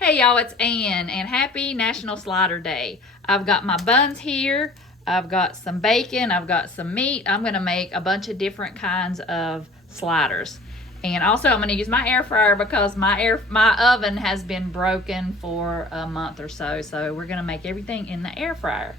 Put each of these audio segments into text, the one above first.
Hey y'all, it's Ann, and happy National Slider Day. I've got my buns here, I've got some bacon, I've got some meat. I'm gonna make a bunch of different kinds of sliders. And also I'm gonna use my air fryer because my oven has been broken for a month or so. So we're gonna make everything in the air fryer.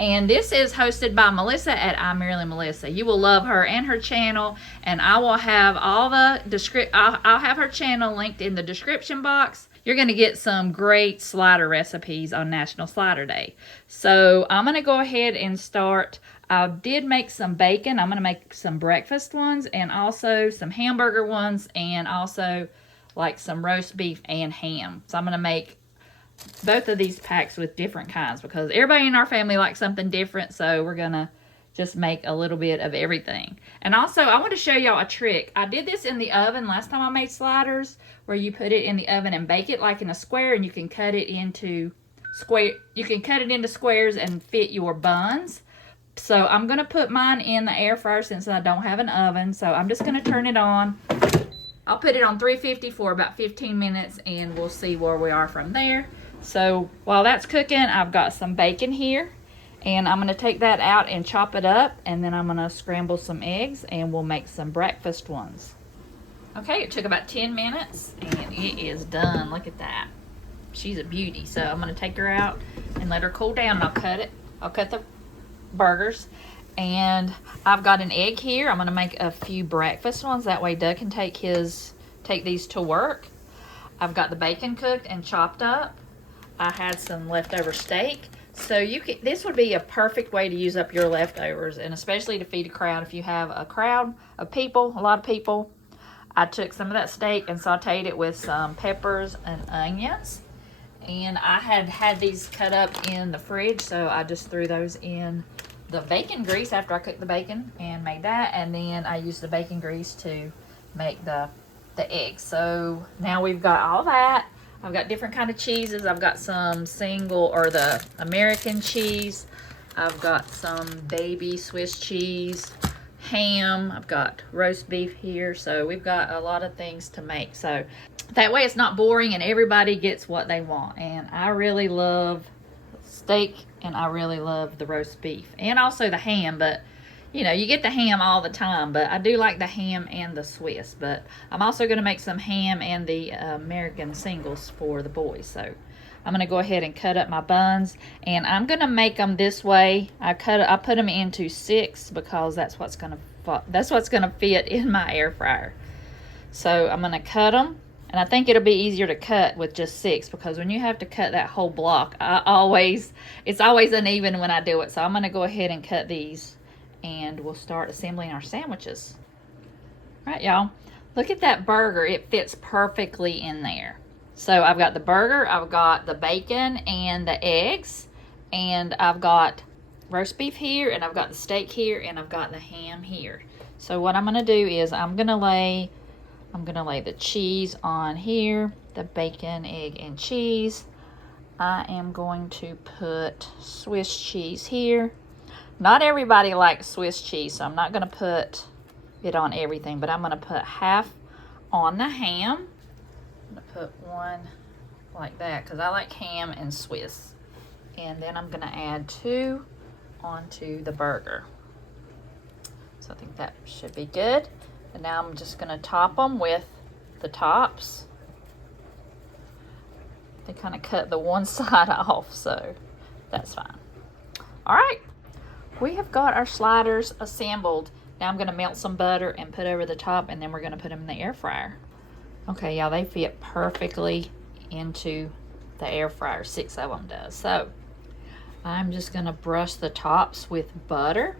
And this is hosted by Melissa at I'm Merely Melissa. You will love her and her channel, and I will have all the I'll have her channel linked in the description box. You're going to get some great slider recipes on National Slider Day. So I'm going to go ahead and start. I did make some bacon. I'm going to make some breakfast ones and also some hamburger ones and also like some roast beef and ham. So I'm going to make both of these packs with different kinds because everybody in our family likes something different. So we're going to just make a little bit of everything. And also I want to show y'all a trick. I did this in the oven last time I made sliders, where you put it in the oven and bake it like in a square, and you can cut it into squares and fit your buns. So I'm going to put mine in the air fryer since I don't have an oven. So I'm just going to turn it on. I'll put it on 350 for about 15 minutes and we'll see where we are from there. So while that's cooking, I've got some bacon here. And I'm going to take that out and chop it up, and then I'm going to scramble some eggs, and we'll make some breakfast ones. Okay, it took about 10 minutes, and it is done. Look at that. She's a beauty. So I'm going to take her out and let her cool down, and I'll cut the burgers. And I've got an egg here. I'm going to make a few breakfast ones. That way Doug can take these to work. I've got the bacon cooked and chopped up. I had some leftover steak. So this would be a perfect way to use up your leftovers, and especially to feed a crowd. If you have a crowd of people, a lot of people, I took some of that steak and sauteed it with some peppers and onions. And I had these cut up in the fridge, so I just threw those in the bacon grease after I cooked the bacon and made that. And then I used the bacon grease to make the eggs. So now we've got all that. I've got different kind of cheeses. I've got some the American cheese. I've got some baby Swiss cheese, ham. I've got roast beef here. So we've got a lot of things to make. So that way it's not boring and everybody gets what they want. And I really love steak and I really love the roast beef and also the ham, but you know, you get the ham all the time, but I do like the ham and the Swiss. But I'm also going to make some ham and the American singles for the boys. So I'm going to go ahead and cut up my buns, and I'm going to make them this way. I put them into 6 because that's what's going to fit in my air fryer. So I'm going to cut them, and I think it'll be easier to cut with just 6 because when you have to cut that whole block, it's always uneven when I do it. So I'm going to go ahead and cut these, and we'll start assembling our sandwiches. All right, y'all. Look at that burger. It fits perfectly in there. So I've got the burger, I've got the bacon and the eggs, and I've got roast beef here, and I've got the steak here, and I've got the ham here. So what I'm gonna do is I'm gonna lay the cheese on here, the bacon, egg, and cheese. I am going to put Swiss cheese here. Not everybody likes Swiss cheese, so I'm not going to put it on everything, but I'm going to put half on the ham. I'm going to put one like that because I like ham and Swiss. And then I'm going to add 2 onto the burger. So I think that should be good. And now I'm just going to top them with the tops. They kind of cut the one side off, so that's fine. All right. We have got our sliders assembled. Now I'm going to melt some butter and put over the top, and then we're going to put them in the air fryer. Okay, y'all, they fit perfectly into the air fryer. 6 of them does. So I'm just going to brush the tops with butter.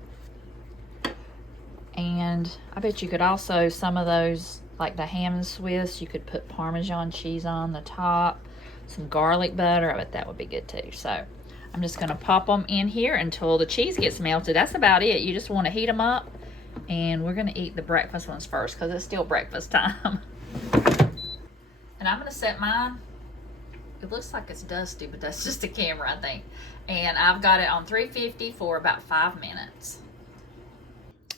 And I bet you could also, some of those, like the ham and Swiss, you could put Parmesan cheese on the top, some garlic butter. I bet that would be good too. So I'm just going to pop them in here until the cheese gets melted. That's about it. You just want to heat them up. And we're going to eat the breakfast ones first because it's still breakfast time. And I'm going to set mine. It looks like it's dusty, but that's just the camera, I think. And I've got it on 350 for about 5 minutes.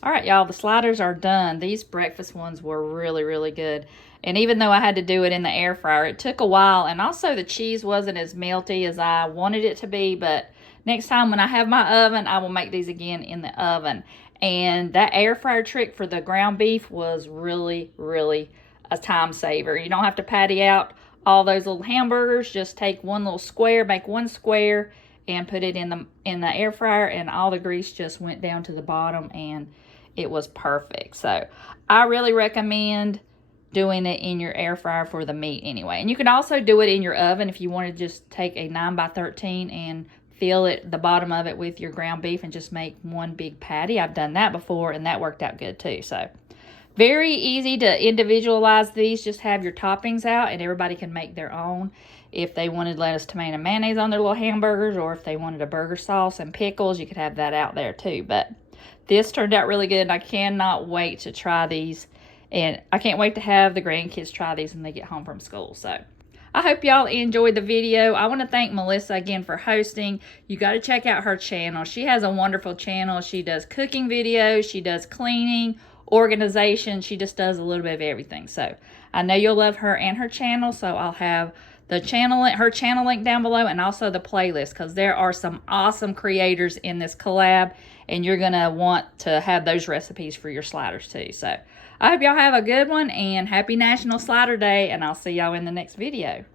All right, y'all, the sliders are done. These breakfast ones were really, really good. And even though I had to do it in the air fryer, it took a while. And also the cheese wasn't as melty as I wanted it to be. But next time when I have my oven, I will make these again in the oven. And that air fryer trick for the ground beef was really, really a time saver. You don't have to patty out all those little hamburgers. Just take one little square, make one square, and put it in the air fryer, and all the grease just went down to the bottom, and it was perfect. So I really recommend doing it in your air fryer for the meat anyway. And you can also do it in your oven if you want to just take a 9x13 and fill it, the bottom of it, with your ground beef and just make one big patty. I've done that before, and that worked out good too. So very easy to individualize these. Just have your toppings out, and everybody can make their own. If they wanted lettuce, tomato, and mayonnaise on their little hamburgers, or if they wanted a burger sauce and pickles, you could have that out there too. But this turned out really good, and I cannot wait to try these. And I can't wait to have the grandkids try these when they get home from school. So I hope y'all enjoyed the video. I want to thank Melissa again for hosting. You got to check out her channel. She has a wonderful channel. She does cooking videos. She does cleaning, organization. She just does a little bit of everything. So I know you'll love her and her channel. So I'll have the channel, her channel link down below, and also the playlist, because there are some awesome creators in this collab, and you're going to want to have those recipes for your sliders too. So I hope y'all have a good one, and happy National Slider Day, and I'll see y'all in the next video.